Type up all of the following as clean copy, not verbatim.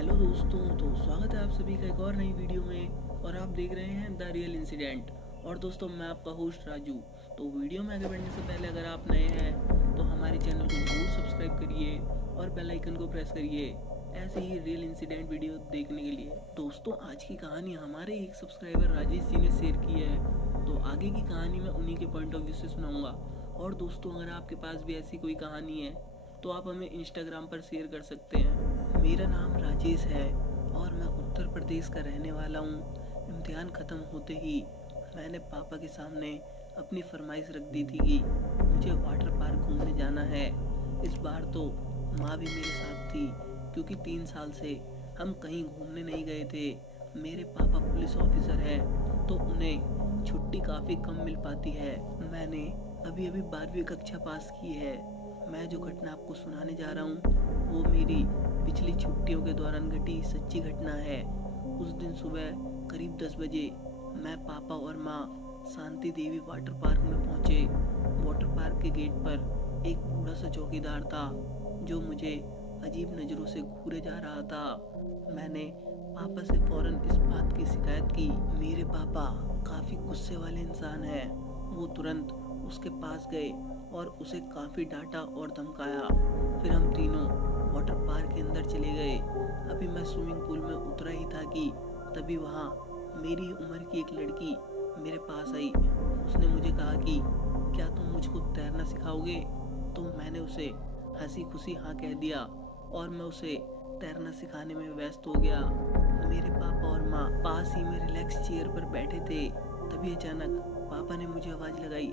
Hello दोस्तों, तो स्वागत है आप सभी का एक और नई वीडियो में। और आप देख रहे हैं द रियल इंसिडेंट। और दोस्तों, मैं आपका होस्ट राजू। तो वीडियो में आगे बढ़ने से पहले अगर आप नए हैं तो हमारे चैनल को जरूर सब्सक्राइब करिए और बेल आइकन को प्रेस करिए ऐसे ही रियल इंसिडेंट वीडियो देखने के लिए। दोस्तों, आज की कहानी हमारे एक सब्सक्राइबर राजेश जी ने शेयर की है, तो आगे की कहानी मैं उन्हीं के पॉइंट ऑफ व्यू से सुनाऊंगा। और दोस्तों, अगर आपके पास भी ऐसी कोई कहानी है तो आप हमें इंस्टाग्राम पर शेयर कर सकते हैं। मेरा नाम राजेश है और मैं उत्तर प्रदेश का रहने वाला हूँ। इम्तिहान ख़त्म होते ही मैंने पापा के सामने अपनी फरमाइश रख दी थी कि मुझे वाटर पार्क घूमने जाना है। इस बार तो माँ भी मेरे साथ थी, क्योंकि 3 साल से हम कहीं घूमने नहीं गए थे। मेरे पापा पुलिस ऑफिसर हैं तो उन्हें छुट्टी काफ़ी कम मिल पाती है। मैंने अभी अभी 12वीं कक्षा पास की है। मैं जो घटना आपको सुनाने जा रहा हूँ वो मेरी पिछली छुट्टियों के दौरान घटी सच्ची घटना है। उस दिन सुबह करीब 10 बजे मैं, पापा और माँ शांति देवी वाटर पार्क में पहुँचे। वाटर पार्क के गेट पर एक बूढ़ा सा चौकीदार था जो मुझे अजीब नज़रों से घूरे जा रहा था। मैंने पापा से फौरन इस बात की शिकायत की। मेरे पापा काफ़ी गुस्से वाले इंसान हैं। वो तुरंत उसके पास गए और उसे काफ़ी डांटा और धमकाया। फिर हम तीनों वाटर पार्क के अंदर चले गए। अभी मैं स्विमिंग पूल में उतरा ही था कि तभी वहाँ मेरी उम्र की एक लड़की मेरे पास आई। उसने मुझे कहा कि क्या तुम मुझको तैरना सिखाओगे? तो मैंने उसे हंसी खुशी हाँ कह दिया और मैं उसे तैरना सिखाने में व्यस्त हो गया। मेरे पापा और माँ पास ही में रिलैक्स चेयर पर बैठे थे। तभी अचानक पापा ने मुझे आवाज़ लगाई।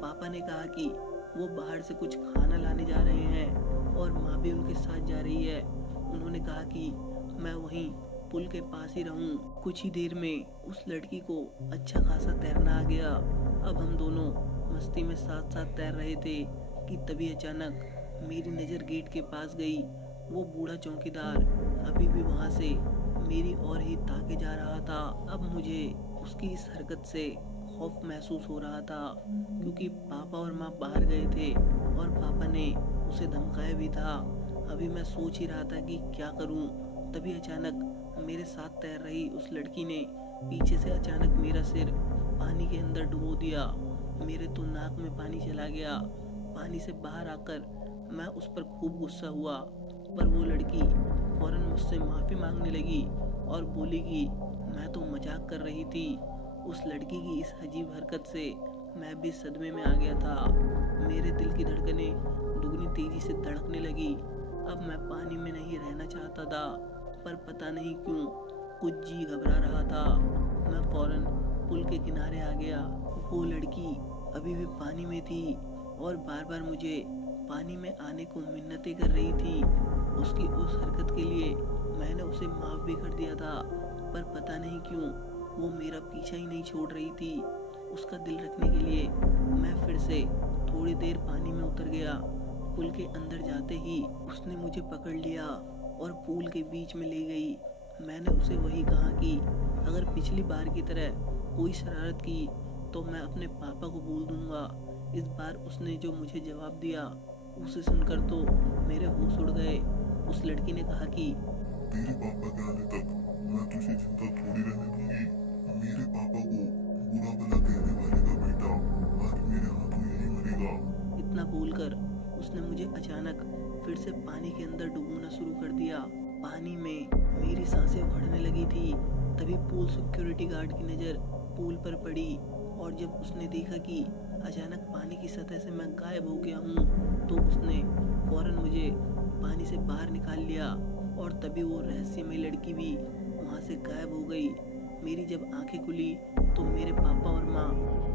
पापा ने कहा कि वो बाहर से कुछ खाना लाने जा रहे हैं और माँ भी उनके साथ जा रही है। उन्होंने कहा कि मैं वहीं पुल के पास ही रहूं। कुछ ही देर में उस लड़की को अच्छा खासा तैरना आ गया। अब हम दोनों मस्ती में साथ साथ तैर रहे थे कि तभी अचानक मेरी नज़र गेट के पास गई। वो बूढ़ा चौकीदार अभी भी वहाँ से मेरी ओर ही ताके जा रहा था। अब मुझे उसकी इस हरकत से खौफ महसूस हो रहा था, क्योंकि पापा और माँ बाहर गए थे और पापा ने उसे धमकाया भी था। अभी मैं सोच ही रहा था कि क्या करूं। तभी अचानक मेरे साथ तैर रही उस लड़की ने पीछे से अचानक मेरा सिर पानी के अंदर डुबो दिया। मेरे तो नाक में पानी चला गया। पानी से बाहर आकर मैं उस पर खूब गुस्सा हुआ, पर वो लड़की फौरन मुझसे माफ़ी मांगने लगी और बोली कि मैं तो मजाक कर रही थी। उस लड़की की इस अजीब हरकत से मैं भी सदमे में आ गया था। मेरे दिल की धड़कनें दुगनी तेजी से धड़कने लगी। अब मैं पानी में नहीं रहना चाहता था, पर पता नहीं क्यों कुछ जी घबरा रहा था। मैं फौरन पुल के किनारे आ गया। वो लड़की अभी भी पानी में थी और बार बार मुझे पानी में आने को मिन्नतें कर रही थी। उसकी उस हरकत के लिए मैंने उसे माफ़ भी कर दिया था, पर पता नहीं क्यों वो मेरा पीछा ही नहीं छोड़ रही थी। उसका दिल रखने के लिए मैं फिर से थोड़ी देर पानी में उतर गया। पुल के अंदर जाते ही उसने मुझे पकड़ लिया और पूल के बीच में ले गई। मैंने उसे वही कहा कि अगर पिछली बार की तरह कोई शरारत की तो मैं अपने पापा को बोल दूंगा। इस बार उसने जो मुझे जवाब दिया उसे सुनकर तो मेरे होश उड़ गए। उस लड़की ने कहा कि तेरे पापा के आने तक मैं तुझे जिंदा थोड़ी रहने दूंगी। मेरे पापा को बुरा भला कहने वाले का बेटा आज मेरे हाथों यही मरेगा। इतना बोलकर उसने मुझे अचानक फिर से पानी के अंदर डुबोना शुरू कर दिया। पानी में मेरी सांसें उखड़ने लगी थी। तभी पूल सिक्योरिटी गार्ड की नज़र पूल पर पड़ी और जब उसने देखा कि अचानक पानी की सतह से मैं गायब हो गया हूँ तो उसने फौरन मुझे पानी से बाहर निकाल लिया। और तभी वो रहस्यमय लड़की भी वहाँ से गायब हो गई। मेरी जब आंखें खुली तो मेरे पापा और माँ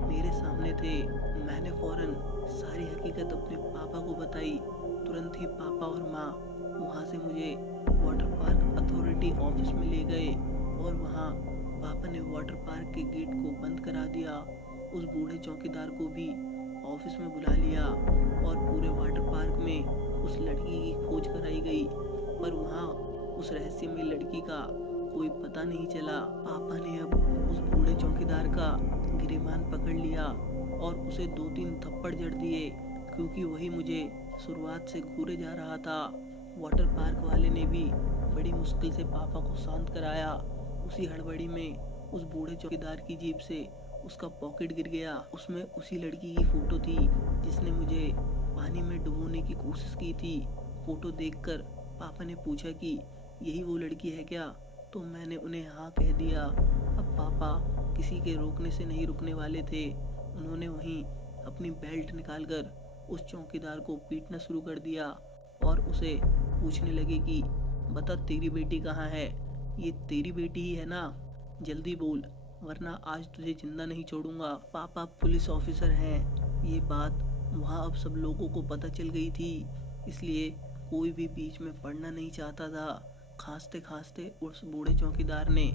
मेरे सामने थे। मैंने फौरन सारी हकीकत अपने पापा को बताई। तुरंत ही पापा और माँ वहाँ से मुझे वाटर पार्क अथॉरिटी ऑफिस में ले गए और वहाँ पापा ने वाटर पार्क के गेट को बंद करा दिया। उस बूढ़े चौकीदार को भी ऑफिस में बुला लिया और पूरे वाटर पार्क में उस लड़की की खोज कराई गई, पर वहाँ उस रहस्यमय लड़की का कोई पता नहीं चला। पापा ने अब उस बूढ़े चौकीदार का गिरेबान पकड़ लिया और उसे 2-3 थप्पड़ जड़ दिए, क्योंकि वही मुझे शुरुआत से घूरे जा रहा था। वाटर पार्क वाले ने भी बड़ी मुश्किल से पापा को शांत कराया। उसी हड़बड़ी में उस बूढ़े चौकीदार की जेब से उसका पॉकेट गिर गया। उसमें उसी लड़की की फ़ोटो थी जिसने मुझे पानी में डुबोने की कोशिश की थी। फ़ोटो देखकर पापा ने पूछा कि यही वो लड़की है क्या, तो मैंने उन्हें हाँ कह दिया। अब पापा किसी के रोकने से नहीं रुकने वाले थे। उन्होंने वहीं अपनी बेल्ट निकालकर उस चौकीदार को पीटना शुरू कर दिया और उसे पूछने लगे कि बता तेरी बेटी कहाँ है, ये तेरी बेटी ही है ना, जल्दी बोल वरना आज तुझे जिंदा नहीं छोड़ूंगा। पापा पुलिस ऑफिसर हैं, ये बात वहाँ अब सब लोगों को पता चल गई थी, इसलिए कोई भी बीच में पड़ना नहीं चाहता था। खांसते खांसते उस बूढ़े चौकीदार ने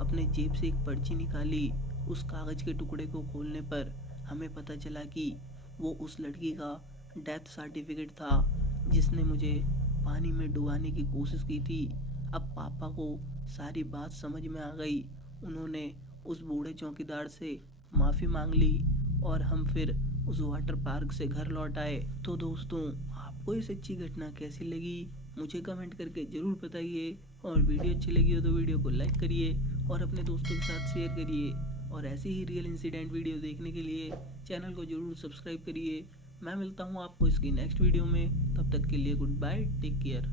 अपने जेब से एक पर्ची निकाली। उस कागज़ के टुकड़े को खोलने पर हमें पता चला कि वो उस लड़की का डेथ सर्टिफिकेट था जिसने मुझे पानी में डुबाने की कोशिश की थी। अब पापा को सारी बात समझ में आ गई। उन्होंने उस बूढ़े चौकीदार से माफ़ी मांग ली और हम फिर उस वाटर पार्क से घर लौट आए। तो दोस्तों, आपको ये सच्ची घटना कैसी लगी मुझे कमेंट करके ज़रूर बताइए, और वीडियो अच्छी लगी हो तो वीडियो को लाइक करिए और अपने दोस्तों के साथ शेयर करिए, और ऐसे ही रियल इंसिडेंट वीडियो देखने के लिए चैनल को ज़रूर सब्सक्राइब करिए। मैं मिलता हूँ आपको इसकी नेक्स्ट वीडियो में, तब तक के लिए गुड बाय, टेक केयर।